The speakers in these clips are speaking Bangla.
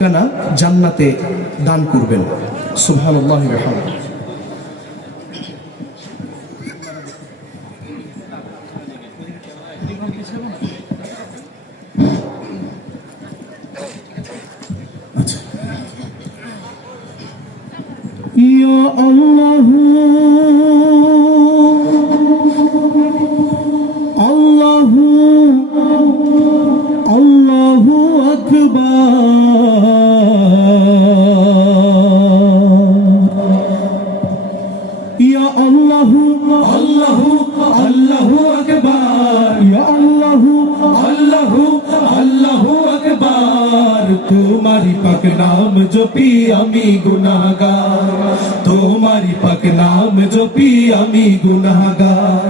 জান্নাতে দান করবেন। সুবহানাল্লাহি ওয়া বিহামদিহি। আচ্ছা, ইয়া আল্লাহ আল্লাহ আল্লাহু আকবার। ইয়া আল্লাহ আল্লাহ আল্লাহু আকবার। ইয়া আল্লাহ আল্লাহ আল্লাহু আকবার। তোমারি পাক নাম জপি আমি গুনাহগার, তোমারি পাক নাম জপি আমি গুনাহগার।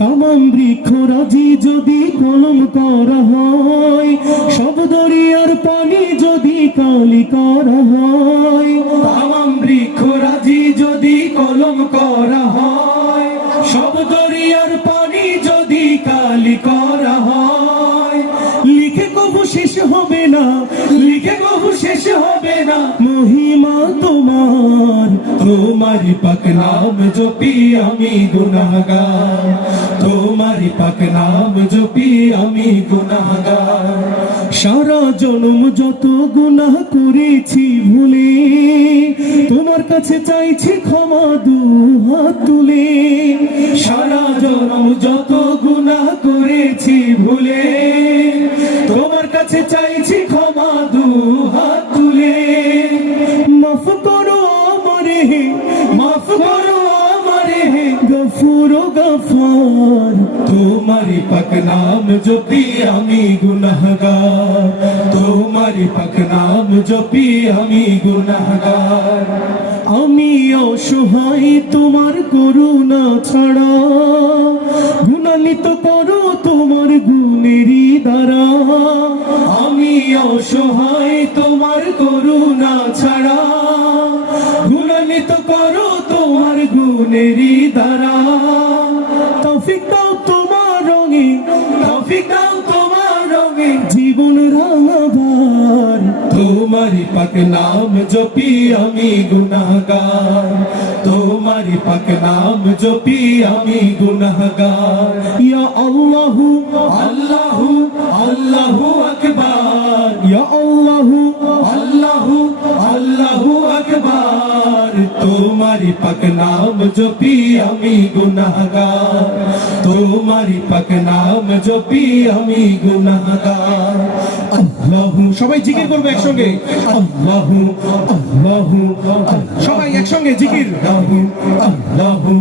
তামাম বৃক্ষরাজি যদি কলম করা হয়, সব দরিয়ার পানি যদি কালি করা হয়। তামাম বৃক্ষরাজি যদি কলম করা হয়, সব দরিয়ার পানি যদি কালি করা হয়। লিখে কবু শেষ হবে না, লিখে কবু শেষ হবে না মহিমা তোমার। তোমারি পাক নাম জপি আমি গুনাহগার, তোমারি পাক নাম জপি আমি গুনাহগার। সারা জনম যত গুনাহ করেছি ভুলে, তোমার কাছে চাইছি ক্ষমা দুহাত তুলে। সারা জনম যত গুনাহ করেছি ভুলে, তোমার কাছে চাইছি ক্ষমা দুহাত তুলে। মাফ করো আমারে, মাফ করো আমারে গফুর গফার। তোমারি পাক নাম জপি আমি গুনাহগার, তোমারি পাক নাম জপি আমি গুনাহগার। আমি অসহায় তোমার করুণা ছাড়া, গুণান্বিত করো তোমার গুণেরই দ্বারা। আমি অসহায় তোমার করুণা ছাড়া, গুণান্বিত করো তোমার গুণেরই দ্বারা। তৌফিক দাও তোমার রঙে, তৌফিক দাও তোমার রঙে জীবন রাঙাবার। তোমারি পাক নাম জপি আমি গুনাহগার, তোমারি পাক নাম জপি আমি গুনাহগার। ইয়া আল্লাহ আল্লাহ আল্লাহু আকবার। ইয়া আল্লাহ আল্লাহ আল্লাহু আকবার। তোমারি পাক নাম জপি আমি গুনাহগার, তোমারি পাক নাম জপি আমি গুনাহগার। আল্লাহু, সবাই জিকির করবে একসঙ্গে। আল্লাহু আল্লাহু সবাই একসঙ্গে জিকির। আল্লাহু আল্লাহু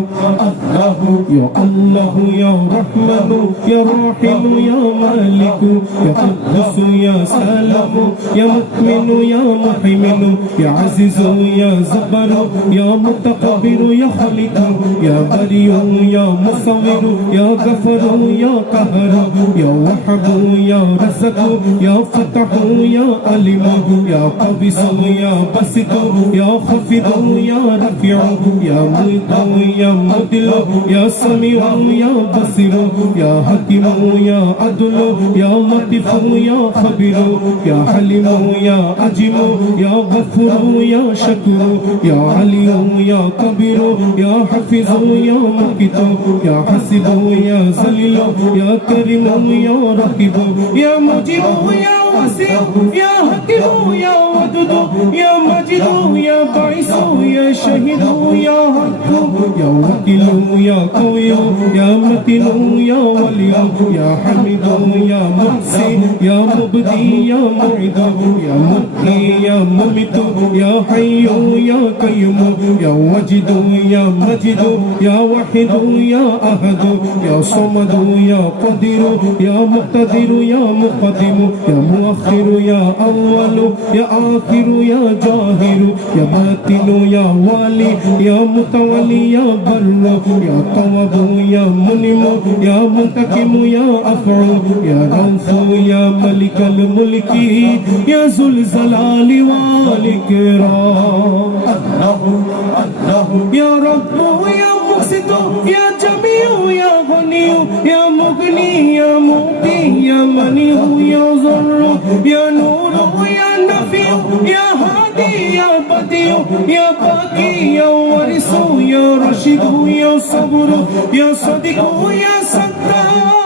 আল্লাহু ইয়া আল্লাহু ইয়া রাহমানু ইয়া রাহিমু ইয়া মালিকু ইয়া কুদ্দুসু ইয়া সালামু ইয়া মুমিনু ইয়া মুহাইমিনু ইয়া আজিজু ইয়া জব্বারু ইয়া মুতাকাব্বিরু ইয়া খালিকু ইয়া বারিউ ইয়া মুসাওবিরু ইয়া গফারু ইয়া কাহারু ইয়া ওয়াহাবু ইয়া রাযাকু ইয়া ফাতাহু ইয়া আলিমু ইয়া কাবিসু ইয়া বাসিতু ইয়া খাফিদু ইয়া রাফিউ ইয়া মুইতু ইয়া মুদিলু ইয়া সামিউ ইয়া বাসিরু ইয়া হাকিমু ইয়া আদলু ইয়া লাতিফু ইয়া খাবিরু ইয়া হালিমু ইয়া আজিমু ইয়া গফুরু ইয়া শাকুরু ইয়া আলিয়ু ইয়া কবিরু ইয়া হাফিজু ইয়া মুকিতু ইয়া হাসিবু ইয়া জালিলু ইয়া কারিমু ইয়া রাকিবু ইয়া মুজিবু ইয়া ওয়াসিউ ইয়া হাকিমু ইয়া ওয়াদুদু ইয়া মাজিদু ইয়া বাইসু ইয়া শাহিদু ইয়া হাক্কু ইয়া ওয়াকিলু ইয়া কাওয়ু ইয়া মাতিনু ইয়া ওয়ালিয়ু ইয়া হামিদু ইয়া মুহসি ইয়া মুবদি ইয়া মুঈদু ইয়া মুহyi ইয়া মুমিতু ইয়া হাইয়ু ইয়া কাইয়ুম ইয়া ওয়াজিদু ইয়া মাজিদু ইয়া ওয়াহিদু ইয়া আহাদু ইয়া সামাদু ইয়া কাদিরু ইয়া মুক্তাদিরু ইয়া মুকদ্দিমু ইয়া মুআখিরু ইয়া আউয়ালু ইয়া আখিরু ইয়া জাহিরু ইয়া বাতিনু ইয়া ওয়ালি ইয়া মুতাওয়ালি ইয়া বাররু ইয়া তাওয়াবু ইয়া মুনিমু ইয়া মুনতাকিমু ইয়া আফউ ইয়া রাউফু ইয়া মালিকাল মুলকি ইয়া যুল জালালি ওয়াল ইকরাম। আল্লাহু আল্লাহু ইয়া রাব্বু ইয়া মুকসিতু ইয়া জামিউ ইয়া গনিয়ু ইয়া মুগনি ইয়া মুতি ইয়া মানিউ ইয়া যররু ইয়া নূরু ইয়া نافع يا هادي يا بديع يا باقي يا وارث يا رشيد يا صبر يا صديق يا ستار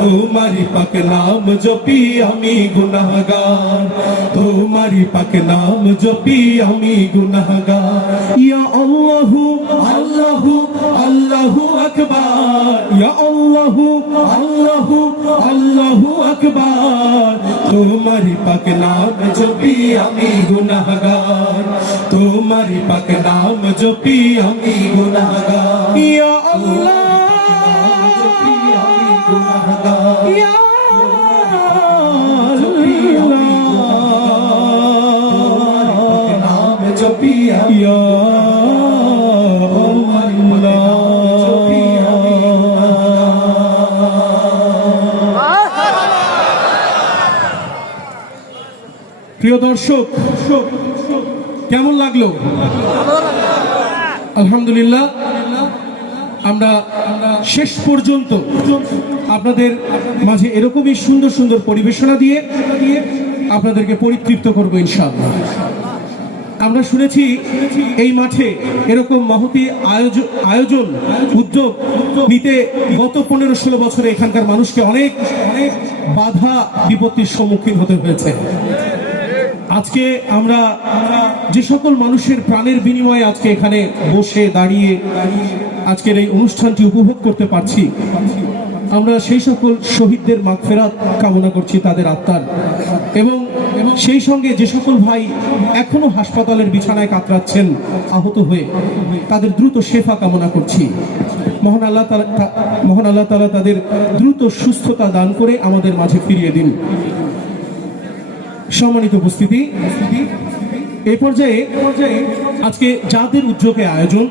तुम्हारी पाक नाम जपी आमी गुनाहगार तुम्हारी पाक नाम जपी आमी गुनाहगार या अल्लाह अल्लाह अल्लाह अकबर या अल्लाह अल्लाह अल्लाह अकबर तुम्हारी पाक नाम जपी आमी गुनाहगार तुम्हारी पाक नाम जपी आमी गुनाहगार या अल्लाह या नाम जपिया या প্রিয় দর্শক কেমন লাগলো? আলহামদুলিল্লাহ আমরা শেষ পর্যন্ত আপনাদের মাঝে এরকমই সুন্দর সুন্দর পরিবেশনা দিয়ে আপনাদেরকে পরিতৃপ্ত করব ইনশাআল্লাহ। আমরা শুনেছি এই মাঠে এরকম মহতি আয়োজন উদ্যোগ নিতে গত 15-16 বছরে এখানকার মানুষকে অনেক বাধা বিপত্তির সম্মুখীন হতে হয়েছে। আজকে আমরা যে সকল মানুষের প্রাণের বিনিময়ে আজকে এখানে বসে দাঁড়িয়ে আজকের এই অনুষ্ঠানটি উপভোগ করতে পারছি, আমরা সেই সকল শহীদদের মাগফিরাত কামনা করছি, তাদের আত্মার, এবং সেই সঙ্গে যে সকল ভাই এখনো হাসপাতালের বিছানায় কাতরাচ্ছেন আহত হয়ে, তাদের দ্রুত শেফা কামনা করছি। মহান আল্লাহ তাআলা তাদের দ্রুত সুস্থতা দান করে আমাদের মাঝে ফিরিয়ে দিন। সম্মানিত উপস্থিতি, এই পর্যায়ে আজকে যাদের উদ্যোগে আয়োজন,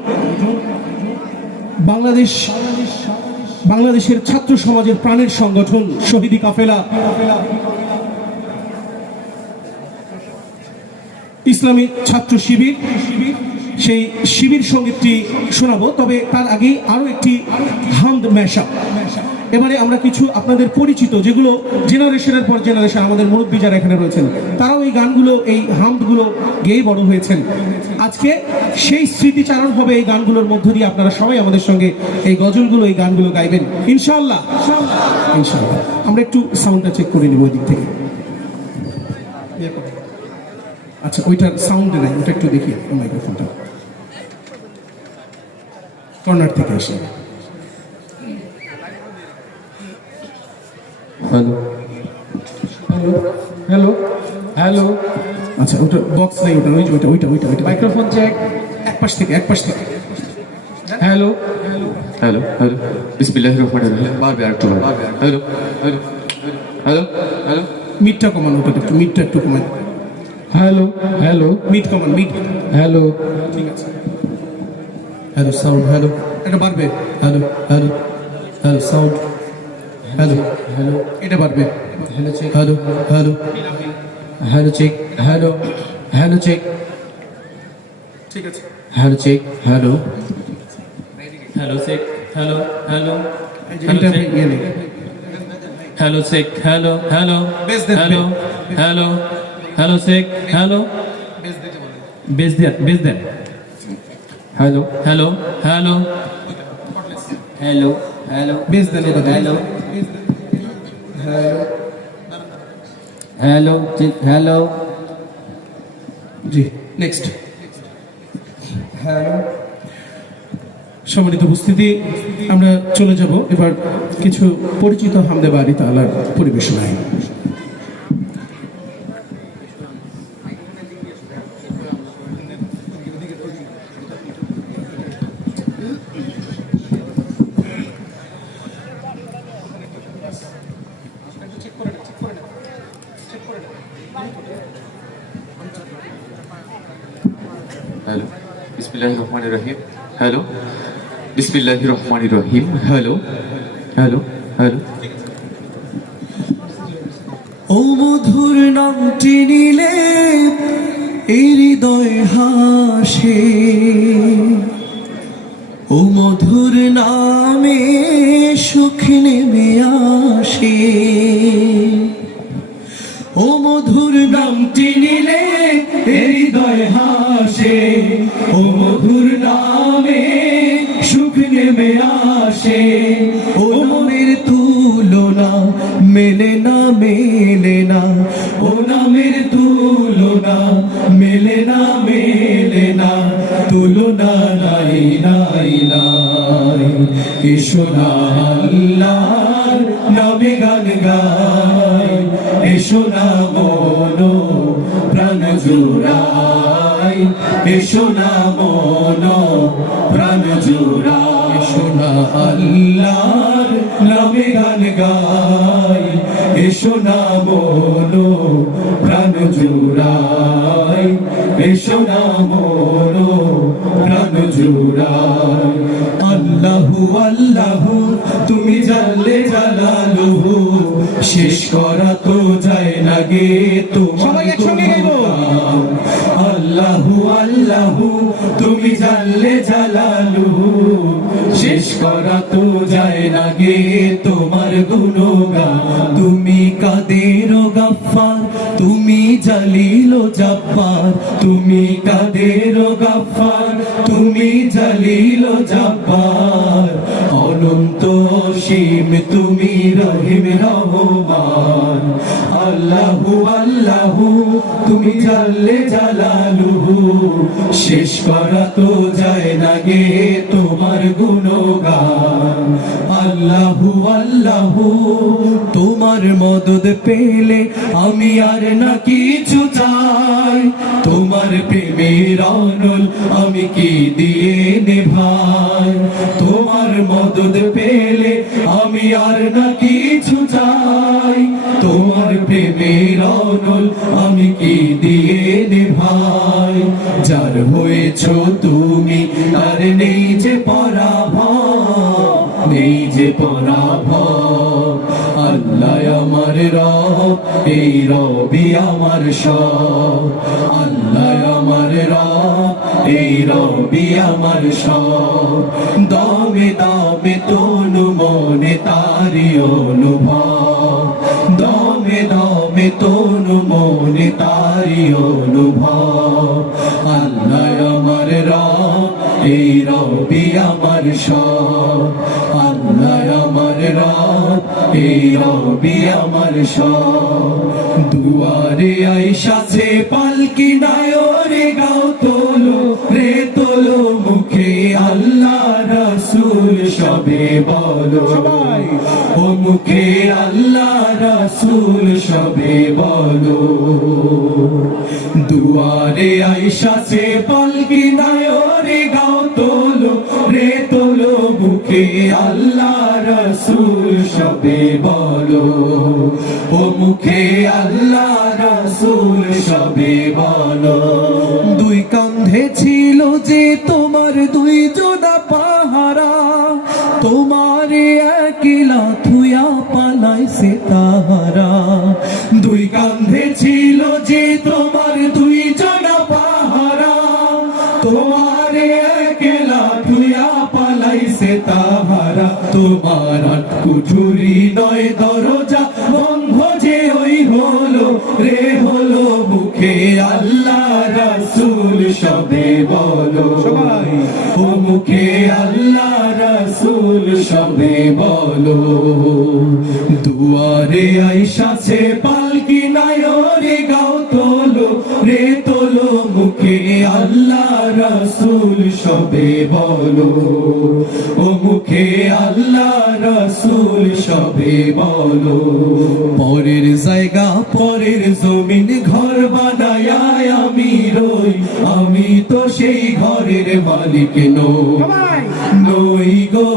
বাংলাদেশের ছাত্র সমাজের প্রাণের সংগঠন শহীদি কাফেলা ইসলামী ছাত্র শিবির, সেই শিবির সঙ্গীতটি শোনাবো। তবে তার আগেই আরো একটি হামদ মেশাপ। এবারে আমরা কিছু আপনাদের পরিচিত, যেগুলো জেনারেশনের পর জেনারেশন আমাদের মুরব্বী যারা এখানে রয়েছেন, তারাও এই গানগুলো, এই হামদগুলো গেয়ে বড় হয়েছেন। আজকে সেই স্মৃতিচারণ হবে এই গানগুলোর মধ্য দিয়ে। আপনারা সবাই আমাদের সঙ্গে এই গজলগুলো, এই গানগুলো গাইবেন ইনশাআল্লাহ। ইনশাআল্লাহ আমরা একটু সাউন্ডটা চেক করে নিব ওই দিক থেকে। আচ্ছা, ওইটার সাউন্ড নাই, ওটা একটু দেখি মাইক্রোফোনটা কর্নার থেকে এসে। Hello hello hello hello. আচ্ছা, ওটা বক্স নাই, ওটা ওইটা ওইটা ওইটা ওইটা মাইক্রোফোন চেক, এক পাশ থেকে। Hello hello hello. বিসমিল্লাহির রহমানির রহিম। বারবার একটু হ্যালো হ্যালো হ্যালো হ্যালো। মিটটা কমান, ওটা একটু মিটটা একটু কমান। হ্যালো হ্যালো, মিট কমান, মিট। হ্যালো, ঠিক আছে। হ্যালো সাউন্ড, হ্যালো, এটা বাড়বে। Hello hello hello sound, hello hello, এটা বাড়বে। Hello check, hello hello hello check, hello hello check, ঠিক আছে। Hello check, hello hello check, hello hello hello check, hello hello hello hello hello check, hello bass দেন। Hello hello hello hello hello bass দেন। Hello hello check, hello. জি, নেক্সট। হ্যালো। সম্মানিত উপস্থিতি, আমরা চলে যাব এবার কিছু পরিচিত হামদে বাড়ি তাআলার পরিবেশনায়। হ্যালো, বিসমিল্লাহির রহমানির রহিম। হ্যালো, বিসমিল্লাহির রহমানির রহিম। Hello hello hello. ও মধুর নামটি নিলে এই হৃদয় হাসে, ও মধুর নামে সুখ নেমে আসে। ও মধুর নামটি নিলে হৃদয় হাসে, ও মধুর নামে সুখ নেমে আসে, ও নামের তুলনা মেলে না মেলে না, ও নামের তুলনা মেলে না মেলে না, তুলনা নাই নাই নাই। এসো না আল্লাহর নামে গান গাই, এসো না মনো প্রাণ জুড়াই, এসো না মনো প্রাণ জুড়াই, এসো না আল্লাহর নামে গান গাই, এসো না মনো প্রাণ জুড়াই, এসো না মনো প্রাণ জুড়াই। আল্লাহু আল্লাহু তুমি জানলে জালালুহু, শেষ করা তো যায় না গে তোমার সবাই একসঙ্গে গাইবো। গুণগান। আল্লাহু আল্লাহু তুমি জানলে জালালুহু, শেষ করা তো যায় না গে তোমার গুণগান। তুমি কাদের গাফফার, তুমি জালিল জাব্বার, তুমি কাদের গাফফার, তুমি জালিল জাব্বার, অনন্ত অসীম তুমি রহিম রহমান। আল্লাহু আল্লাহু তুমি জানলে জালালুহু, শেষ করা তো যায় না গে তোমার গুণগান। আল্লাহু আল্লাহু তোমার মদদ পেলে আমি আর না কিছু চাই, তোমার প্রেমের অনল আমি কি দিয়ে নেভাই, তোমার মদদ পেলে আমি আর না কিছু চাই, তোমার প্রেমের অনল আমি কি দিয়ে নেভাই। যার হয়েছ তুমি তার নেই যে পরাভব, নেই যে পরাভব। আল্লাহ আমার রব, এই রবি আমার সব, আল্লাহ আমার রব, এই রবি আমার সব। দমে দমে তনু মনে তারি অনুভব, দমে দমে তনু মনে তারি অনুভব। আল্লাহ আমার রব, এই রবি আমার সব, আল্লাহ আমার রব, এই রবি আমার সব। দুয়ারে আইসাছে পালকি নায়রে গাও তোলো রে তোলো, মুখে আল্লাহ রাসূল সবে বলো সবাই, ও মুখে আল্লাহ রাসূল সবে বলো। দুয়ারে আইসাছে পালকি নায়রে গাও তোলো রে তোলো, মুখে আল্লাহ রাসূল সবে বলো, ও মুখে আল্লাহ রাসূল সবে বলো। দুই কান্ধে ছিল যে তোমার দুই জোড়া পাহারা, তোমার একলা থুয়া পালাইছে তাহারা। দুই কান্ধে ছিল যে তোমার দুই জোড়া পাহারা, তোমার একলা থুয়া পালাইছে তাহারা। তোমার কুঠুরি নয় দরজা বন্ধ যে ওই হলো রে হলো, মুখে আল্লাহ রাসূল সবে বলো সবাই, ও মুখে আল্লাহ রাসূল সবে বলো। দুয়ারে আইসাছে পালকি নায়রে গাও তোলো রে তোলো, মুখে আল্লাহ রাসূল সবে বলো, ও মুখে আল্লাহ রাসূল সবে বলো। পরের জায়গা পরের জমিন ঘর বানায় আমি রই, আমি তো সেই ঘরের মালিক নই গো,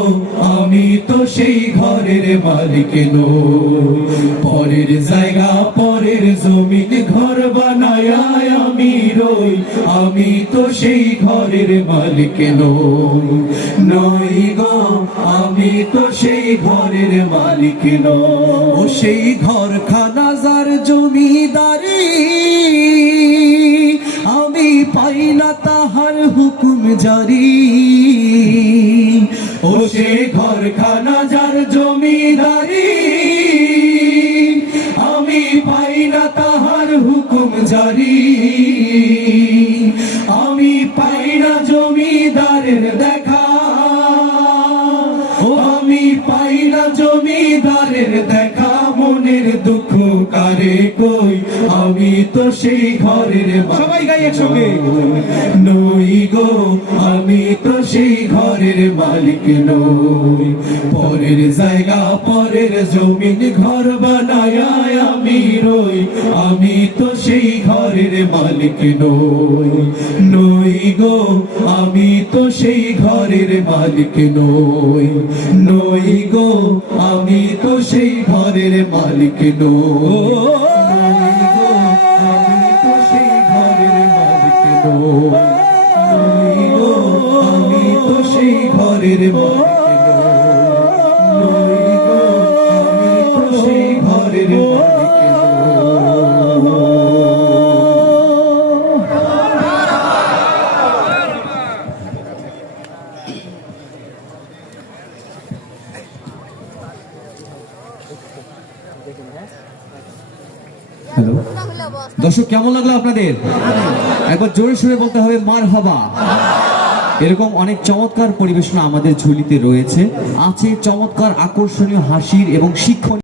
আমি তো সেই ঘরের মালিক নই। পরের জায়গা পরের জমিন ঘর বানায় আমি রই, আমি তো সেই ঘরের মালিক নই গো, আমি তো সেই ঘরের মালিক নই। ও সেই ঘর খানা যার জমিদারি, আমি পাই না তাহার হুকুম জারি। ও সে ঘর খানা যার জমিদারি, আমি পাই না তাহার পূজারি আমি পাই না জমিদারের দেখা ও আমি পাই না জমিদারের দেখা মনের দুঃখ কারে কই আমি তো সেই ঘরের সবাই গাই একসঙ্গে। নই গো আমি তো সেই ঘরের মালিক নই পরের জায়গা পরের জমিন ঘর বানায় আমি রই আমি তো সেই ঘরের মালিক নই নই গো আমি তো সেই ঘরের মালিক নই নই গো আমি তো সেই ঘরের মালিক নই আমি তো সেই ঘরের মালিক নই গো আমি তো সেই ঘরের মালিক নই গো আমি তো সেই ঘরের মালিক হ্যালো দর্শক, কেমন লাগলো আপনাদের? একবার জোরে সুরে বলতে হবে মারহাবা। এরকম অনেক চমৎকার পরিবেশনা আমাদের ঝুলিতে রয়েছে, আছে চমৎকার আকর্ষণীয় হাসির এবং শিক্ষণীয়